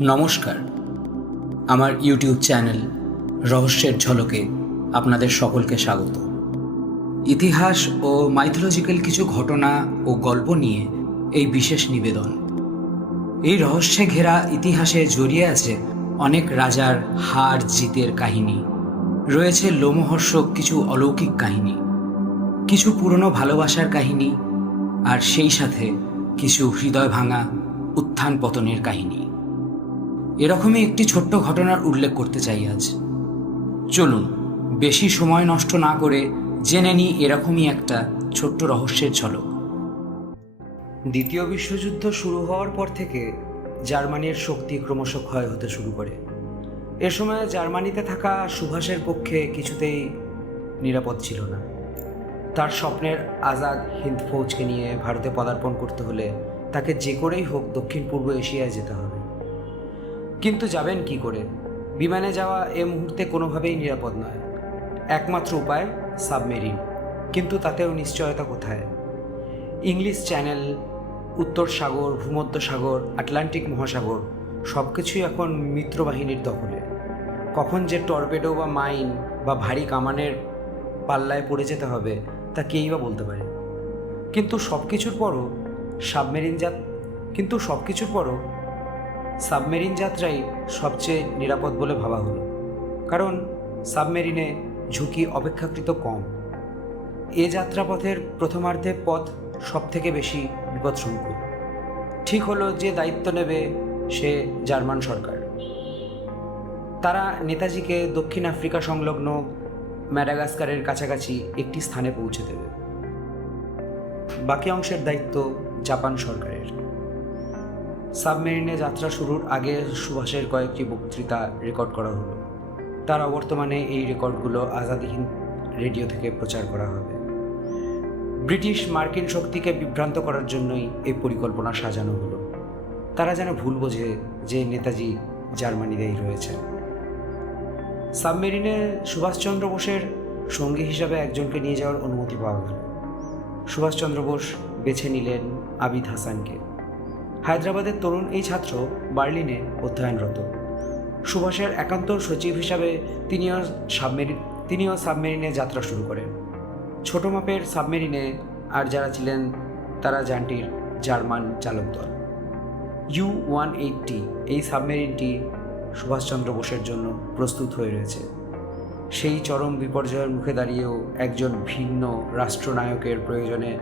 নমস্কার। আমার YouTube channel রহস্যের ঝলকে আপনাদের সকলকে স্বাগত। ইতিহাস ও মাইথোলজিক্যাল কিছু ঘটনা ও গল্প নিয়ে এই বিশেষ নিবেদন। এই রহস্যে ঘেরা ইতিহাসে জড়িয়ে আছে অনেক রাজার হার জিতের কাহিনী। রয়েছে লোমহর্ষক কিছু অলৌকিক কাহিনী, কিছু পুরনো ভালোবাসার কাহিনী, আর সেই সাথে কিছু হৃদয় ভাঙা উত্থান পতনের কাহিনী। এরকমই একটি ছোট্ট ঘটনার উল্লেখ করতে চাই আজ। চলুন, বেশি সময় নষ্ট না করে জেনে নিই এরকমই একটা ছোট্ট রহস্যের ঝলক। দ্বিতীয় বিশ্বযুদ্ধ শুরু হওয়ার পর থেকে জার্মানির শক্তি ক্রমশ ক্ষয় হতে শুরু করে। এ সময় জার্মানিতে থাকা সুভাষের পক্ষে কিছুতেই নিরাপদ ছিল না। তার স্বপ্নের আজাদ হিন্দ ফৌজকে নিয়ে ভারতে পদার্পণ করতে হলে তাকে যে করেই হোক দক্ষিণ পূর্ব এশিয়ায় যেতে হবে। কিন্তু যাবেন কি করে? বিমানে যাওয়া এ মুহূর্তে কোনোভাবেই নিরাপদ নয়। একমাত্র উপায়, সাবমেরিন। কিন্তু তাতেও নিশ্চয়তা কোথায়? ইংলিশ চ্যানেল, উত্তর সাগর, ভূমধ্য সাগর, আটলান্টিক মহাসাগর সব কিছুই এখন মিত্রবাহিনীর দখলে। কখন যে টর্পেডো বা মাইন বা ভারী কামানের পাল্লায় পড়ে যেতে হবে, তা কেই বা বলতে পারে? কিন্তু সব কিছুর পরও, সাবমেরিন যাত কিন্তু সব কিছুর পরও সাবমেরিন যাত্রাই সবচেয়ে নিরাপদ বলে ভাবা হলো। কারণ সাবমেরিনে ঝুঁকি অপেক্ষাকৃত কম। এ যাত্রাপথের প্রথমার্ধে পথ সব থেকে বেশি বিপদসংকুল। ঠিক হলো যে দায়িত্ব নেবে সে জার্মান সরকার। তারা নেতাজিকে দক্ষিণ আফ্রিকা সংলগ্ন ম্যাডাগাস্কারের কাছাকাছি একটি স্থানে পৌঁছে দেবে। বাকি অংশের দায়িত্ব জাপান সরকারের। সাবমেরিনে যাত্রা শুরুর আগে সুভাষের কয়েকটি বক্তৃতা রেকর্ড করা হলো। তার অবর্তমানে এই রেকর্ডগুলো আজাদিহীন রেডিও থেকে প্রচার করা হবে। ব্রিটিশ মার্কিন শক্তিকে বিভ্রান্ত করার জন্যই এই পরিকল্পনা সাজানো হলো। তারা যেন ভুল বোঝে যে নেতাজি জার্মানিতেই রয়েছেন। সাবমেরিনে সুভাষচন্দ্র বোসের সঙ্গী হিসাবে একজনকে নিয়ে যাওয়ার অনুমতি পাওয়া গেল। সুভাষচন্দ্র বোস বেছে নিলেন আবিদ হাসানকে। হায়দ্রাবাদের তরুণ এই ছাত্র বার্লিনে অধ্যয়নরত। সুভাষের একান্ত সচিব হিসাবে তিনিও সাবমেরিন তিনিও সাবমেরিনে যাত্রা শুরু করেন। ছোট মাপের সাবমেরিনে আর যারা ছিলেন তারা যানটির জার্মান চালক দল ইউ ওয়ান এইটটি, এই সাবমেরিনটি সুভাষচন্দ্র বোসের জন্য প্রস্তুত হয়ে রয়েছে। সেই চরম বিপর্যয়ের মুখে দাঁড়িয়েও একজন ভিন্ন রাষ্ট্রনায়কের প্রয়োজনে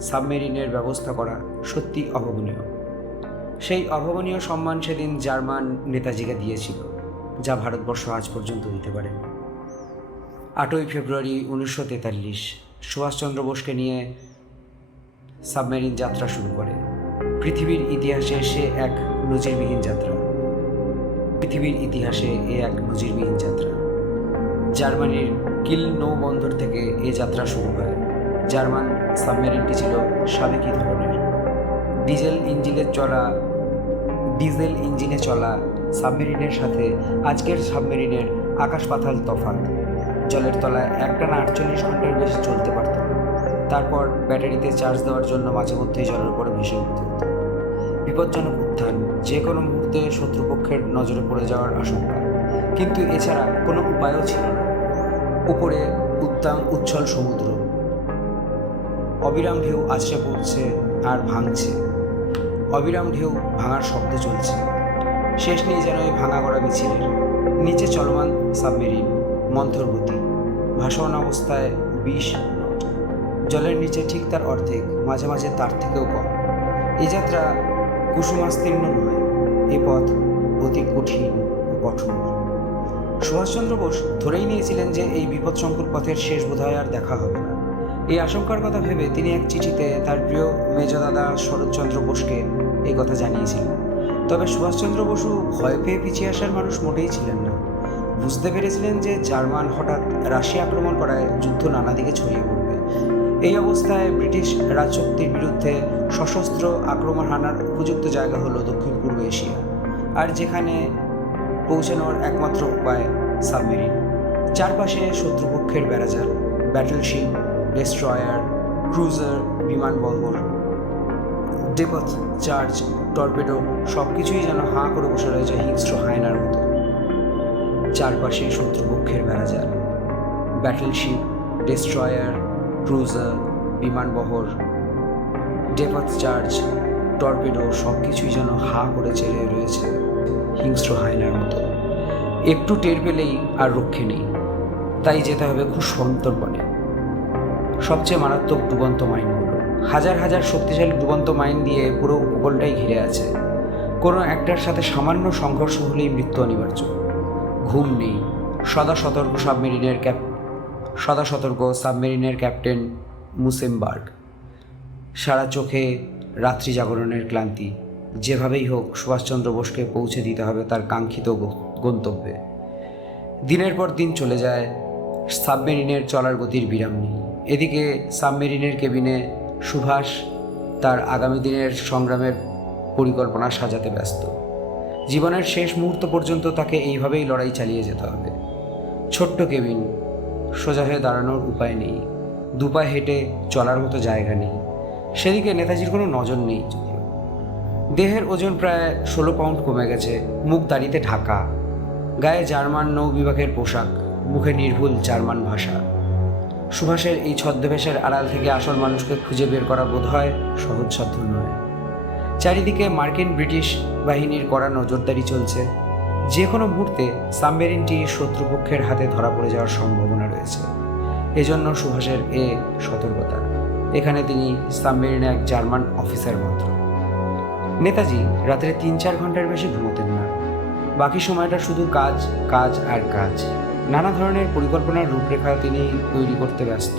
সাবমেরিনের ব্যবস্থা করা সত্যি অভাবনীয়। সেই অভাবনীয় সম্মান সেদিন জার্মান নেতাজিকে দিয়েছিল, যা ভারতবর্ষ আজ পর্যন্ত দিতে পারে। আটই ফেব্রুয়ারি উনিশশো তেতাল্লিশ, সুভাষচন্দ্র বোসকে নিয়ে সাবমেরিন যাত্রা শুরু করে। পৃথিবীর ইতিহাসে সে এক নজিরবিহীন যাত্রা। পৃথিবীর ইতিহাসে এ এক নজিরবিহীন যাত্রা। জার্মানির কিল নৌবন্দর থেকে এ যাত্রা শুরু হয়। জার্মান সাবমেরিনটি ছিল সাবেকি ধরনের। ডিজেল ইঞ্জিনে চলা, ডিজেল ইঞ্জিনে চলা সাবমেরিনের সাথে আজকের সাবমেরিনের আকাশ পাতাল তফাৎ। জলের তলায় একটানা আটচল্লিশ ঘণ্টার বেশি চলতে পারত না। তারপর ব্যাটারিতে চার্জ দেওয়ার জন্য মাঝে মধ্যেই জলের উপরে ভেসে উঠতে হতো। বিপজ্জনক উত্থান, যে কোনো মুহূর্তে শত্রুপক্ষের নজরে পড়ে যাওয়ার আশঙ্কা। কিন্তু এছাড়া কোনো উপায়ও ছিল না। উপরে উত্তাম উচ্ছল সমুদ্র। অবিরাম ঢেউ আছড়ে পড়ছে আর ভাঙছে। অবিরাম ঢেউ ভাঙার শব্দ চলছে। শেষ নেই যেন এই ভাঙা গড়া মিছিলের। নিচে চলমান সাবমেরিন, মন্থর গতি। ভাসমান অবস্থায় বিশ নট। জলের নিচে ঠিক তার অর্ধেক, মাঝে মাঝে তার থেকেও কম। এই যাত্রা কুসুমাস্তীর্ণ নয়, এ পথ অতি কঠিন ও কঠোর। সুভাষচন্দ্র বোস ধরেই নিয়েছিলেন যে এই বিপদসংকুল পথের শেষ বোধহয় আর দেখা হবে না। এই আশঙ্কার কথা ভেবে তিনি এক চিঠিতে তার প্রিয় মেজদাদা শরৎচন্দ্র বোসকে এই কথা জানিয়েছিলেন তবে সুভাষচন্দ্র বসু ভয় পেয়ে পিছিয়ে আসার মানুষ মোটেই ছিলেন না। বুঝতে পেরেছিলেন যে জার্মান হঠাৎ রাশিয়া আক্রমণ করায় যুদ্ধ নানা দিকে ছড়িয়ে পড়বে। এই অবস্থায় ব্রিটিশ রাজশক্তির বিরুদ্ধে সশস্ত্র আক্রমণ হানার উপযুক্ত জায়গা হলো দক্ষিণ পূর্ব এশিয়া, আর যেখানে পৌঁছানোর একমাত্র উপায় সাবমেরিন। চারপাশে শত্রুপক্ষের বেড়াজাল ব্যাটেলশিপ, ডেস্ট্রয়ার, ক্রুজার, বিমানবন্দর ডেপথ চার্জ টর্পেডো সব কিছুই যেন হাঁ করে বসে রয়েছে হিংস্র হায়নার মতো। চারপাশে শত্রুপক্ষের বেড়াজাল ব্যাটেলশিপ ডেস্ট্রয়ার ক্রুজার বিমানবহর ডেপথ চার্জ টর্পেডো সব কিছুই যেন হাঁ করে চেড়ে রয়েছে হিংস্র হায়নার মতো। একটু টের পেলেই আর রক্ষে নেই। তাই যেতে হবে খুব সন্তর্পণে। সবচেয়ে মারাত্মক ডুবন্ত মাইনগুলো হাজার হাজার শক্তিশালী ডুবন্ত মাইন দিয়ে পুরো উপকূলটাই ঘিরে আছে। কোনো একটার সাথে সামান্য সংঘর্ষ হলেই মৃত্যু অনিবার্য। ঘুম নেই। সদা সতর্ক সাবমেরিনের ক্যাপ সদা সতর্ক সাবমেরিনের ক্যাপ্টেন মুসেমবার্গ। সারা চোখে রাত্রি জাগরণের ক্লান্তি। যেভাবেই হোক, সুভাষচন্দ্র বোসকে পৌঁছে দিতে হবে তার কাঙ্ক্ষিত গন্তব্যে। দিনের পর দিন চলে যায়। সাবমেরিনের চলার গতির বিরাম নেই। এদিকে সাবমেরিনের কেবিনে সুভাষ তার আগামী দিনের সংগ্রামের পরিকল্পনা সাজাতে ব্যস্ত। জীবনের শেষ মুহূর্ত পর্যন্ত তাকে এইভাবেই লড়াই চালিয়ে যেতে হবে। ছোট্ট কেবিন, সোজা হয়ে দাঁড়ানোর উপায় নেই, দুপায়ে হেঁটে চলার মতো জায়গা নেই, সেদিকে নেতাজির কোনো নজর নেই। যদিও দেহের ওজন প্রায় ষোলো পাউন্ড কমে গেছে, মুখ দাড়িতে ঢাকা, গায়ে জার্মান নৌ বিভাগের পোশাক, মুখে নির্ভুল জার্মান ভাষা। সুভাষের এই ছদ্মবেশের আড়াল থেকে আসল মানুষকে খুঁজে বের করা বোধ হয় সহজসাধ্য নয়। চারিদিকে মার্কিন ব্রিটিশ বাহিনীর কড়া নজরদারি চলছে। যে কোনো মুহূর্তে সাবমেরিনটি শত্রুপক্ষের হাতে ধরা পড়ে যাওয়ার সম্ভাবনা রয়েছে। এজন্য সুভাষের এ সতর্কতা। এখানে তিনি সাবমেরিনে এক জার্মান অফিসার মাত্র। নেতাজি রাত্রে তিন চার ঘণ্টার বেশি ঘুমোতেন না। বাকি সময়টা শুধু কাজ কাজ আর কাজ। নানা ধরনের পরিকল্পনার রূপরেখা তিনি তৈরি করতে ব্যস্ত।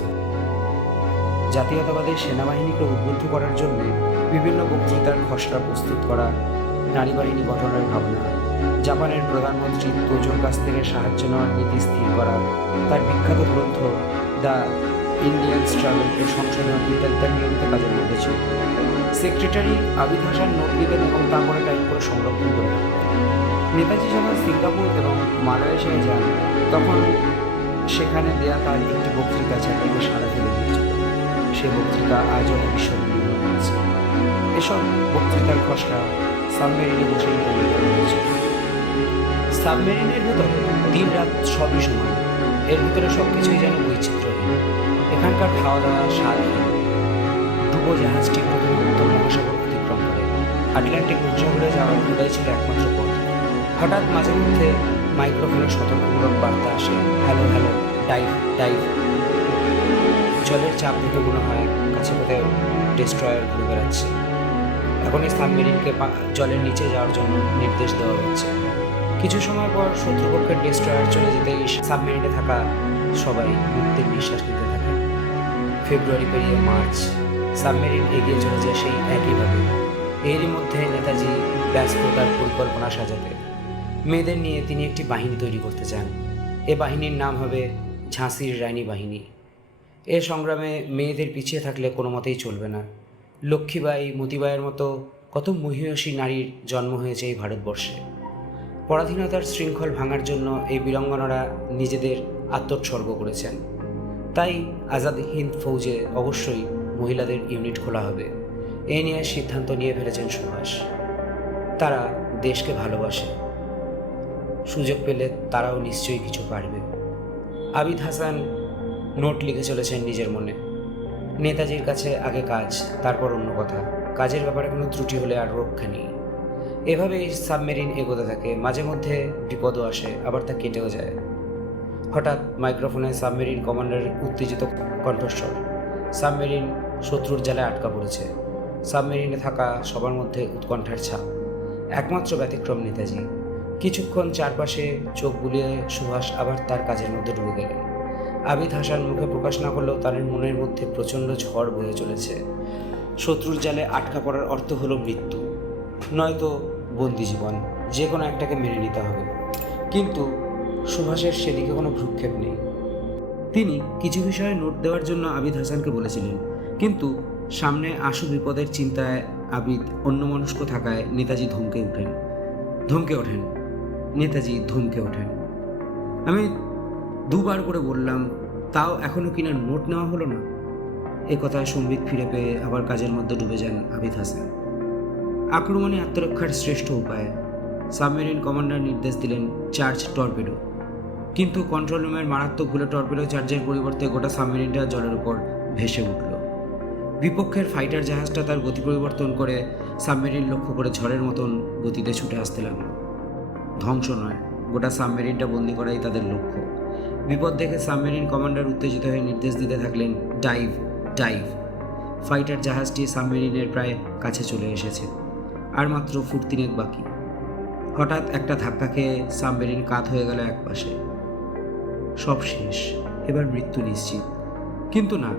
জাতীয়তাবাদের সেনাবাহিনীকে উদ্বুদ্ধ করার জন্য বিভিন্ন বক্তৃতার খসড়া প্রস্তুত করা নারী বাহিনী গঠনের ভাবনা, জাপানের প্রধানমন্ত্রী তোজোর কাছ থেকে সাহায্য নেওয়ার নীতি স্থির করা, তার বিখ্যাত গ্রন্থ দ্য ইন্ডিয়ান স্ট্রাগলকে সংশোধন ইত্যাদি নিয়মিত কাজের মধ্যে ছিল সেক্রেটারি আবিদ হাসান নোট নিতেন এবং তা করে টাইপ করে সংরক্ষণ করে। নেতাজি যখন সিঙ্গাপুর এবং মালয়েশিয়ায় যান, তখন সেখানে দেয়া তার একটি বক্তৃতা চারদিকে সারা ফেলে দিয়েছিল। সে বক্তৃতা আজও অবিস্মরণীয় হয়ে আছে। এসব বক্তৃতার খসড়া সাবমেরিনে করা হয়েছিল সাবমেরিনের ভেতরে দিন রাত সবই সমান। এর ভিতরে সব কিছুই যেন বৈচিত্র্য এখানকার খাওয়া দাওয়া স্বাদহীন ডুবো জাহাজটি প্রথমে উত্তর মহাসাগর অতিক্রম করে। আটলান্টিক মহাসাগরে যাওয়ার ওটাই ছিল একমাত্র পথ। হঠাৎ মাঝে মধ্যে মাইক্রোফোনের সতর্কমূলক বার্তা আসে, হ্যালো হ্যালো, ডাইভ ডাইভ। জলের চাপ দেখে মনে হয় কাছে কোথাও ডেস্ট্রয়ার ঘুরে বেড়াচ্ছে। এখন এই সাবমেরিনকে জলের নিচে যাওয়ার জন্য নির্দেশ দেওয়া হচ্ছে। কিছু সময় পর শত্রুপক্ষের ডেস্ট্রয়ার চলে যেতেই সাবমেরিনে থাকা সবাই মুক্তির নিঃশ্বাস নিতে থাকে। ফেব্রুয়ারি পেরিয়ে মার্চ সাবমেরিন এগিয়ে চলে যায় সেই একইভাবে। এরই মধ্যে নেতাজি ব্যস্ত তার পরিকল্পনা সাজাতে মেয়েদের নিয়ে তিনি একটি বাহিনী তৈরি করতে চান। এ বাহিনীর নাম হবে ঝাঁসির রানী বাহিনী। এ সংগ্রামে মেয়েদের পিছিয়ে থাকলে কোনো মতেই চলবে না। লক্ষ্মীবাই মতিবাইয়ের মতো কত মহিয়সী নারীর জন্ম হয়েছে এই ভারতবর্ষে। পরাধীনতার শৃঙ্খল ভাঙার জন্য এই বীরাঙ্গনারা নিজেদের আত্মোৎসর্গ করেছেন। তাই আজাদ হিন্দ ফৌজে অবশ্যই মহিলাদের ইউনিট খোলা হবে। এ নিয়ে সিদ্ধান্ত নিয়ে ফেলেছেন সুভাষ। তারা দেশকে ভালোবাসে। সুযোগ পেলে তারাও নিশ্চয়ই কিছু পারবে। আবিদ হাসান নোট লিখে চলেছেন নিজের মনে। নেতাজির কাছে আগে কাজ, তারপর অন্য কথা। কাজের ব্যাপারে কোনো ত্রুটি হলে আর রক্ষা নেই। এভাবেই সাবমেরিন এগোতে থাকে, মাঝে মধ্যে বিপদও আসে, আবার তা কেটেও যায়। হঠাৎ মাইক্রোফোনে সাবমেরিন কমান্ডারের উত্তেজিত কণ্ঠস্বর। সাবমেরিন শত্রুর জালে আটকা পড়েছে। সাবমেরিনে থাকা সবার মধ্যে উৎকণ্ঠার ছাপ। একমাত্র ব্যতিক্রম নেতাজি। কিছুক্ষণ চারপাশে চোখ বুলিয়ে সুভাষ আবার তার কাজের মধ্যে ডুবে গেলেন। আবিদ হাসান মুখে প্রকাশ না করলেও তার মনের মধ্যে প্রচণ্ড ঝড় বয়ে চলেছে। শত্রুর জালে আটকা পড়ার অর্থ হলো মৃত্যু। নয়তো বন্দি জীবন, যে কোনো একটাকে মেনে নিতে হবে। কিন্তু সুভাষের সেদিকে কোনো ভ্রুক্ষেপ নেই। তিনি কিছু বিষয়ে নোট দেওয়ার জন্য আবিদ হাসানকে বলেছিলেন, কিন্তু সামনে আশু বিপদের চিন্তায় আবিদ অন্যমনস্ক থাকায় নেতাজি ধমকে ওঠেন ধমকে ওঠেন। নেতাজি ধমকে ওঠেন। আমি দুবার করে বললাম, তাও এখনও কিনা নোট নেওয়া হলো না? এ কথায় সম্বিত ফিরে পেয়ে আবার কাজের মধ্যে ডুবে যান আবিদ হাসান। আক্রমণে আত্মরক্ষার শ্রেষ্ঠ উপায়, সাবমেরিন কমান্ডার নির্দেশ দিলেন, চার্জ টর্পেডো। কিন্তু কন্ট্রোল রুমের মারাত্মকগুলো টর্পেডো চার্জের পরিবর্তে গোটা সাবমেরিনটা জলের উপর ভেসে উঠল। বিপক্ষের ফাইটার জাহাজটা তার গতি পরিবর্তন করে সাবমেরিন লক্ষ্য করে ঝড়ের মতন গতিতে ছুটে আসতে লাগল। ধ্বংস নয়। গোটা সাবমেরিনটা বন্দি করাই তাদের লক্ষ্য। বিপদ দেখে সাবমেরিন কমান্ডার উত্তেজিত হয়ে নির্দেশ দিতে থাকলেন, ডাইভ ডাইভ। ফাইটার জাহাজটি সাবমেরিনের প্রায় কাছে চলে এসেছে। আর মাত্র ফুট তিনেক বাকি। হঠাৎ একটা ধাক্কা খেয়ে সাবমেরিন কাত হয়ে গেল একপাশে সব শেষ। এবার মৃত্যু নিশ্চিত। কিন্তু না,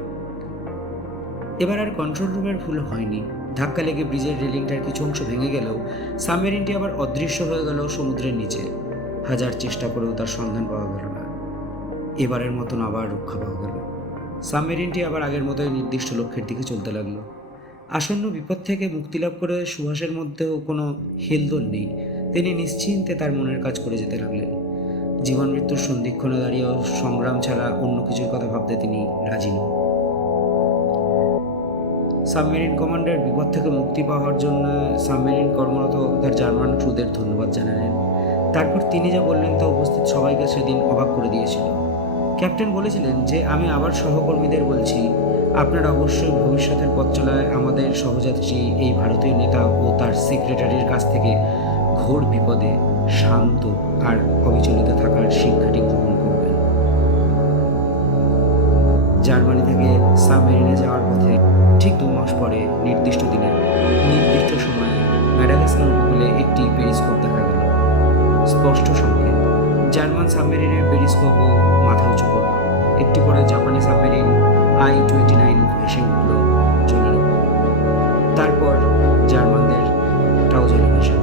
এবার আর কন্ট্রোল রুমের ভুল হয়নি। ধাক্কা লেগে ব্রিজের রেলিংটার কিছু অংশ ভেঙে গেলেও সাবমেরিনটি আবার অদৃশ্য হয়ে গেল সমুদ্রের নিচে। হাজার চেষ্টা করেও তার সন্ধান পাওয়া গেল না। এবারের মতন আবার রক্ষা পাওয়া গেল। সাবমেরিনটি আবার আগের মতোই নির্দিষ্ট লক্ষ্যের দিকে চলতে লাগল। আসন্ন বিপদ থেকে মুক্তিলাভ করে সুভাষের মধ্যেও কোনো হেলদোল নেই। তিনি নিশ্চিন্তে তার মনের কাজ করে যেতে লাগলেন। জীবন মৃত্যুর সন্ধিক্ষণে দাঁড়িয়েও সংগ্রাম ছাড়া অন্য কিছুর কথা ভাবতে তিনি রাজি নন। সাবমেরিন কমান্ডার বিপদ থেকে মুক্তি পাওয়ার জন্য সাবমেরিন কর্মরত তার জার্মান ক্রুদের ধন্যবাদ জানালেন। তারপর তিনি যা বললেন তা উপস্থিত সবাইকে সেদিন অবাক করে দিয়েছিল। ক্যাপ্টেন বলেছিলেন যে, আমি আবার সহকর্মীদের বলছি, আপনারা অবশ্যই ভবিষ্যতের পথ চলায় আমাদের সহযাত্রী এই ভারতীয় নেতা ও তার সেক্রেটারির কাছ থেকে ঘোর বিপদে শান্ত আর অবিচলিত থাকার শিক্ষাটি গ্রহণ করবেন। জার্মানি থেকে সাবমেরিনে যাওয়ার পথে ঠিক দু মাস পরে নির্দিষ্ট দিনে নির্দিষ্ট সময়ে ম্যাডাগাস্কার উপকূলে একটি পেরিস্কোপ দেখা গেল। স্পষ্ট সংকেত। জার্মান সাবমেরিনের পেরিস্কোপও মাথা উঁচু করল একটি পরে জাপানি সাবমেরিন আই টোয়েন্টি নাইন ভেসে উঠল জলের তারপর জার্মানদের টাও জলে ভেসে।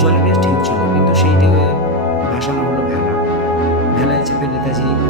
জলে বেশ ছিল, কিন্তু সেই ঢেউয়ে ভাসানো হলো ভেলা। ভেলায় চেপে নেতাজি ও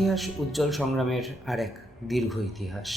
ইতিহাস উজ্জ্বল সংগ্রামের আর এক দীর্ঘ ইতিহাস।